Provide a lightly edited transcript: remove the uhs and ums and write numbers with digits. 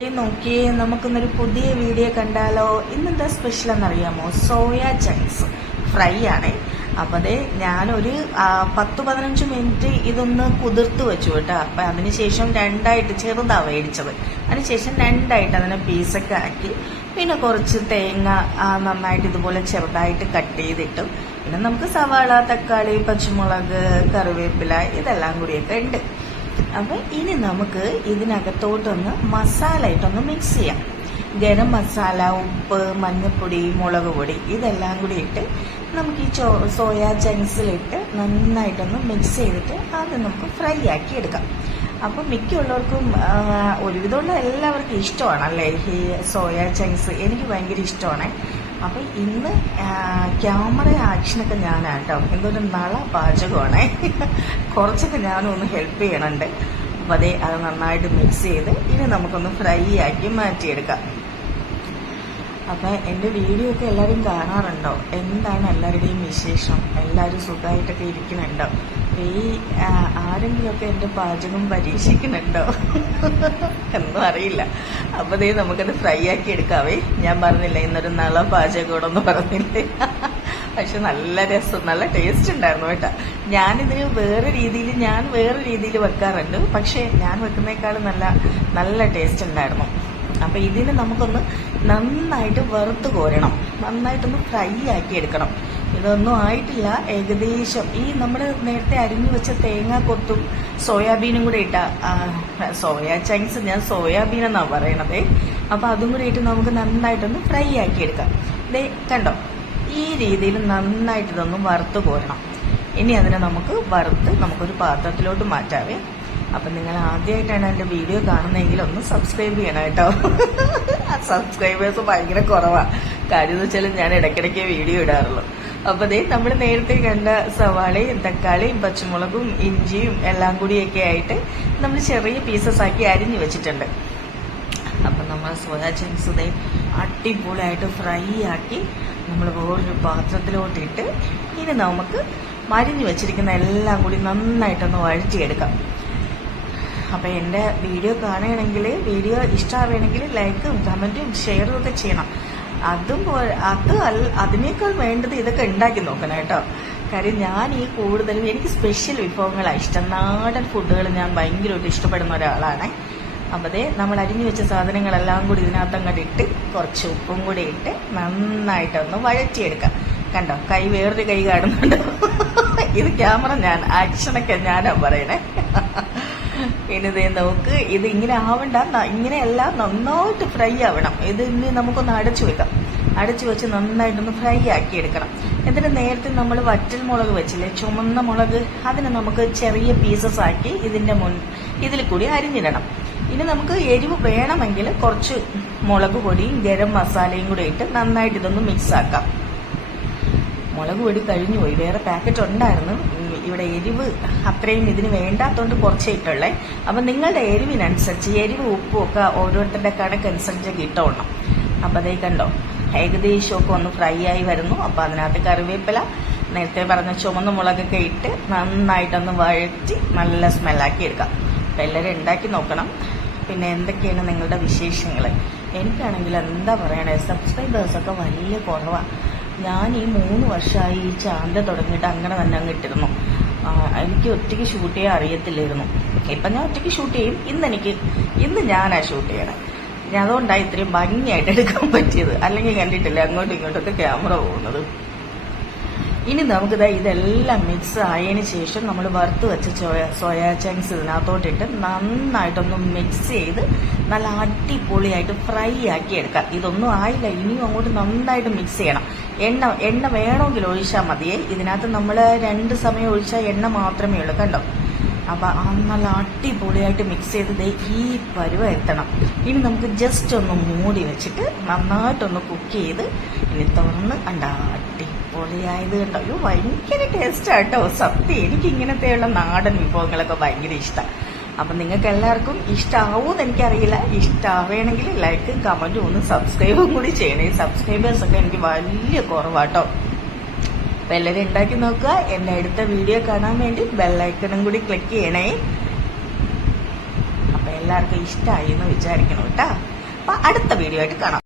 നോക്കി നമുക്കിന്നൊരു പുതിയ വീഡിയോ കണ്ടാലോ. ഇന്നെന്താ സ്പെഷ്യൽ എന്നറിയാമോ? സോയ ചങ്ക്സ് ഫ്രൈ ആണ്. അപ്പൊ അതെ ഞാനൊരു 10-15 മിനിറ്റ് ഇതൊന്ന് കുതിർത്ത് വെച്ചു കേട്ടോ. അപ്പൊ അതിനുശേഷം രണ്ടായിട്ട് ചെറുതാ മേടിച്ചത്. അതിനുശേഷം രണ്ടായിട്ട് അതിനെ പീസൊക്കെ ആക്കി പിന്നെ കുറച്ച് തേങ്ങ നന്നായിട്ട് ഇതുപോലെ ചെറുതായിട്ട് കട്ട് ചെയ്തിട്ടു. പിന്നെ നമുക്ക് സവാള, തക്കാളി, പച്ചമുളക്, കറിവേപ്പില ഇതെല്ലാം കൂടിയൊക്കെ ഉണ്ട്. അപ്പൊ ഇനി നമുക്ക് ഇതിനകത്തോട്ടൊന്ന് മസാല ആയിട്ടൊന്ന് മിക്സ് ചെയ്യാം. ഗരം മസാല, ഉപ്പ്, മഞ്ഞൾപ്പൊടി, മുളക് പൊടി ഇതെല്ലാം കൂടി ഇട്ട് നമുക്ക് ഈ സോയ ചങ്ക്സിലിട്ട് നന്നായിട്ടൊന്ന് മിക്സ് ചെയ്തിട്ട് അത് നമുക്ക് ഫ്രൈ ആക്കി എടുക്കാം. അപ്പൊ മിക്കുള്ളവർക്കും ഒരുവിധമുള്ള എല്ലാവർക്കും ഇഷ്ടമാണല്ലേ ഈ സോയ ചങ്ക്സ്. എനിക്ക് ഭയങ്കര ഇഷ്ടമാണ്. അപ്പൊ ഇന്ന് ക്യാമറ ആക്ഷനൊക്കെ ഞാനാട്ടോ. എന്തൊരു നള പാചകമാണ്. കുറച്ചൊക്കെ ഞാനും ഒന്ന് ഹെൽപ്പ് ചെയ്യണുണ്ട്. അപ്പൊ അതെ അത് നന്നായിട്ട് മിക്സ് ചെയ്ത് ഇനി നമുക്കൊന്ന് ഫ്രൈ ആക്കി മാറ്റിയെടുക്കാം. അപ്പൊ എന്റെ വീഡിയോ ഒക്കെ എല്ലാവരും കാണാറുണ്ടോ? എന്താണ് എല്ലാവരുടെയും വിശേഷം? എല്ലാവരും സുഖമായിട്ടൊക്കെ ഇരിക്കുന്നുണ്ടോ? ഈ ആരെങ്കിലുമൊക്കെ എന്റെ പാചകം പരീക്ഷിക്കുന്നുണ്ടോ എന്നും അറിയില്ല. അപ്പൊ ദേ നമുക്കത് ഫ്രൈ ആക്കി എടുക്കാവേ. ഞാൻ പറഞ്ഞില്ല ഇന്നൊരു നല്ല പാചകമാണെന്ന് പറഞ്ഞില്ലേ. പക്ഷെ നല്ല രസം, നല്ല ടേസ്റ്റ് ഉണ്ടായിരുന്നു കേട്ടോ. ഞാനിതിന് വേറെ രീതിയിൽ വെക്കാറുണ്ട്. പക്ഷെ ഞാൻ വെക്കുന്നേക്കാളും നല്ല ടേസ്റ്റ് ഉണ്ടായിരുന്നു. അപ്പൊ ഇതിന് നമുക്കൊന്ന് നന്നായിട്ട് വറുത്ത് കോരണം, നന്നായിട്ടൊന്ന് ഫ്രൈ ആക്കി എടുക്കണം. ഇതൊന്നും ആയിട്ടില്ല. ഏകദേശം ഈ നമ്മൾ നേരത്തെ അരിഞ്ഞു വെച്ച തേങ്ങ കൊത്തും സോയാബീനും കൂടെ ഇട്ട സോയ ചങ്ക്സ്, ഞാൻ സോയാബീൻ എന്നാ പറയണത്. അപ്പൊ അതും കൂടി ഇട്ട് നമുക്ക് നന്നായിട്ടൊന്ന് ഫ്രൈ ആക്കി എടുക്കാം. ദേ കണ്ടോ, ഈ രീതിയിൽ നന്നായിട്ട് ഇതൊന്ന് വറുത്ത് കോരണം. ഇനി അതിനെ നമുക്കൊരു പാത്രത്തിലോട്ട് മാറ്റാവേ. അപ്പൊ നിങ്ങൾ ആദ്യമായിട്ടാണ് എന്റെ വീഡിയോ കാണുന്നതെങ്കിൽ ഒന്ന് സബ്സ്ക്രൈബ് ചെയ്യണം കേട്ടോ. സബ്സ്ക്രൈബേഴ്സ് ഭയങ്കര കുറവാ. കാര്യം എന്ന് വെച്ചാൽ ഞാൻ ഇടയ്ക്കിടയ്ക്ക് വീഡിയോ ഇടാറുള്ളൂ. അപ്പൊ ദേ നമ്മൾ നേരത്തെ കണ്ട സവാളയും തക്കാളിയും പച്ചമുളകും ഇഞ്ചിയും എല്ലാം കൂടിയൊക്കെ ആയിട്ട് നമ്മൾ ചെറിയ പീസസ് ആക്കി അരിഞ്ഞു വെച്ചിട്ടുണ്ട്. അപ്പൊ നമ്മൾ സോയ ചങ്ക്സ് ദേ അടിപൊളിയായിട്ട് ഫ്രൈ ആക്കി നമ്മൾ വേറൊരു പാത്രത്തിലോട്ടിട്ട് ഇനി നമുക്ക് മരിഞ്ഞു വെച്ചിരിക്കുന്ന എല്ലാം കൂടി നന്നായിട്ടൊന്ന് വഴറ്റിയെടുക്കാം. അപ്പൊ എന്റെ വീഡിയോ കാണുകയാണെങ്കിൽ, വീഡിയോ ഇഷ്ടമാവുകയാണെങ്കിൽ ലൈക്കും കമന്റും ഷെയറും ഒക്കെ ചെയ്യണം. അതിനേക്കാൾ വേണ്ടത് ഇതൊക്കെ ഉണ്ടാക്കി നോക്കണം കേട്ടോ. കാര്യം ഞാൻ ഈ കൂടുതലും എനിക്ക് സ്പെഷ്യൽ വിഭവങ്ങളാണ് ഇഷ്ടം. നാടൻ ഫുഡുകൾ ഞാൻ ഭയങ്കരമായിട്ട് ഇഷ്ടപ്പെടുന്ന ഒരാളാണ്. അപ്പതേ നമ്മൾ അരിഞ്ഞു വെച്ച സാധനങ്ങളെല്ലാം കൂടി ഇതിനകത്ത് അങ്ങോട്ട് ഇട്ട് കുറച്ച് ഉപ്പും കൂടി ഇട്ട് നന്നായിട്ടൊന്ന് വഴറ്റിയെടുക്കാം. കണ്ടോ, വേറൊരു കൈ കാണുന്നുണ്ടോ? ഇത് ക്യാമറ ആക്ഷനൊക്കെ ഞാനാ പറയണേ. ഇനി നമുക്ക് ഇത് ഇങ്ങനെ ആവണ്ട, ഇങ്ങനെയല്ല, നന്നായിട്ട് ഫ്രൈ ആവണം. ഇത് ഇനി നമുക്കൊന്ന് അടച്ചു വെക്കാം. അടച്ചു വെച്ച് നന്നായിട്ടൊന്ന് ഫ്രൈ ആക്കി എടുക്കണം. എന്നിട്ട് നേരത്തെ നമ്മൾ വറ്റൽ മുളക് വെച്ചില്ലേ, ചുമന്ന മുളക്, അതിനെ നമുക്ക് ചെറിയ പീസസ് ആക്കി ഇതിൽ കൂടി അരിഞ്ഞിടണം. ഇനി നമുക്ക് എരിവ് വേണമെങ്കിൽ കുറച്ച് മുളക് പൊടിയും ഗരം മസാലയും കൂടെ ഇട്ട് നന്നായിട്ട് ഇതൊന്ന് മിക്സ് ആക്കാം. മുളക് പൊടി കഴിഞ്ഞു പോയി, വേറെ പാക്കറ്റ് ഉണ്ടായിരുന്നു. ഇവിടെ എരിവ് അത്രയും ഇതിന് വേണ്ടാത്തോണ്ട് കുറച്ചേ ഇട്ടുള്ളേ. അപ്പൊ നിങ്ങളുടെ എരിവിനനുസരിച്ച് എരിവ് ഉപ്പും ഒക്കെ ഓരോരുത്തരുടെ കണക്കനുസരിച്ചൊക്കെ ഇട്ടോണം. അപ്പൊ അതേ കണ്ടോ, ഏകദേശമൊക്കെ ഒന്ന് ഫ്രൈ ആയി വരുന്നു. അപ്പൊ അതിനകത്ത് കറിവേപ്പില, നേരത്തെ പറഞ്ഞ ചുമന്ന മുളകൊക്കെ ഇട്ട് നന്നായിട്ടൊന്ന് വഴറ്റി നല്ല സ്മെല്ലാക്കി എടുക്കാം. അപ്പൊ എല്ലാവരും ഉണ്ടാക്കി നോക്കണം. പിന്നെ എന്തൊക്കെയാണ് നിങ്ങളുടെ വിശേഷങ്ങൾ? എനിക്കാണെങ്കിൽ എന്താ പറയണേ, സബ്സ്ക്രൈബേഴ്സൊക്കെ വലിയ കുറവാണ്. ഞാൻ ഈ 3 വർഷമായി ഈ ചാനൽ തുടങ്ങിയിട്ട് അങ്ങനെ തന്നെ അങ്ങ് ഇട്ടിരുന്നു. എനിക്ക് ഒറ്റയ്ക്ക് ഷൂട്ട് ചെയ്യാൻ അറിയത്തില്ലായിരുന്നു. ഇപ്പം ഞാൻ ഒറ്റയ്ക്ക് ഷൂട്ട് ചെയ്യും. ഇന്ന് ഞാനാ ഷൂട്ട് ചെയ്യണേ. ഞാൻ അതുകൊണ്ടാണ് ഇത്രയും ഭംഗിയായിട്ട് എടുക്കാൻ പറ്റിയത്. അല്ലെങ്കിൽ കണ്ടിട്ടില്ല അങ്ങോട്ടും ഇങ്ങോട്ടൊക്കെ ക്യാമറ പോകുന്നത്. ഇനി നമുക്കിതാ ഇതെല്ലാം മിക്സ് ആയതിനു ശേഷം നമ്മൾ വറുത്ത് വെച്ച സോയ ചങ്ക്സ് ഇതിനകത്തോട്ടിട്ട് നന്നായിട്ടൊന്ന് മിക്സ് ചെയ്ത് നല്ല അടിപൊളിയായിട്ട് ഫ്രൈ ആക്കി എടുക്കാം. ഇതൊന്നും ആയില്ല, ഇനിയും അങ്ങോട്ട് നന്നായിട്ട് മിക്സ് ചെയ്യണം. എണ്ണ വേണമെങ്കിൽ ഒഴിച്ചാൽ മതിയേ. ഇതിനകത്ത് നമ്മൾ 2 സമയം ഒഴിച്ചാൽ എണ്ണ മാത്രമേ ഉള്ളൂ. കണ്ടോ, അപ്പൊ നല്ല അടിപൊളിയായിട്ട് മിക്സ് ചെയ്ത് ഈ പരുവ എത്തണം. ഇനി നമുക്ക് ജസ്റ്റ് ഒന്ന് മൂടി വെച്ചിട്ട് നന്നായിട്ടൊന്ന് കുക്ക് ചെയ്ത് ഇനി തുറന്ന് അടിപൊളിയായത് കണ്ടോ. അയ്യോ ഭയങ്കര ടേസ്റ്റാട്ടോ സത്യം. എനിക്ക് ഇങ്ങനത്തെയുള്ള നാടൻ വിഭവങ്ങളൊക്കെ ഭയങ്കര ഇഷ്ടമാണ്. അപ്പൊ നിങ്ങൾക്ക് എല്ലാവർക്കും ഇഷ്ടമാവൂന്ന് എനിക്കറിയില്ല. ഇഷ്ടമാവുകയാണെങ്കിൽ ലൈക്കും കമന്റും ഒന്ന് സബ്സ്ക്രൈബും കൂടി ചെയ്യണേ. സബ്സ്ക്രൈബേഴ്സ് ഒക്കെ എനിക്ക് വലിയ കുറവാട്ടോ. അപ്പൊ എല്ലാവരും ഉണ്ടാക്കി നോക്കുക. എന്റെ അടുത്ത വീഡിയോ കാണാൻ വേണ്ടി ബെല്ലൈക്കണും കൂടി ക്ലിക്ക് ചെയ്യണേ. അപ്പൊ എല്ലാവർക്കും ഇഷ്ടമായി എന്ന് വിചാരിക്കണം കേട്ടോ. അപ്പൊ അടുത്ത വീഡിയോ ആയിട്ട് കാണാം.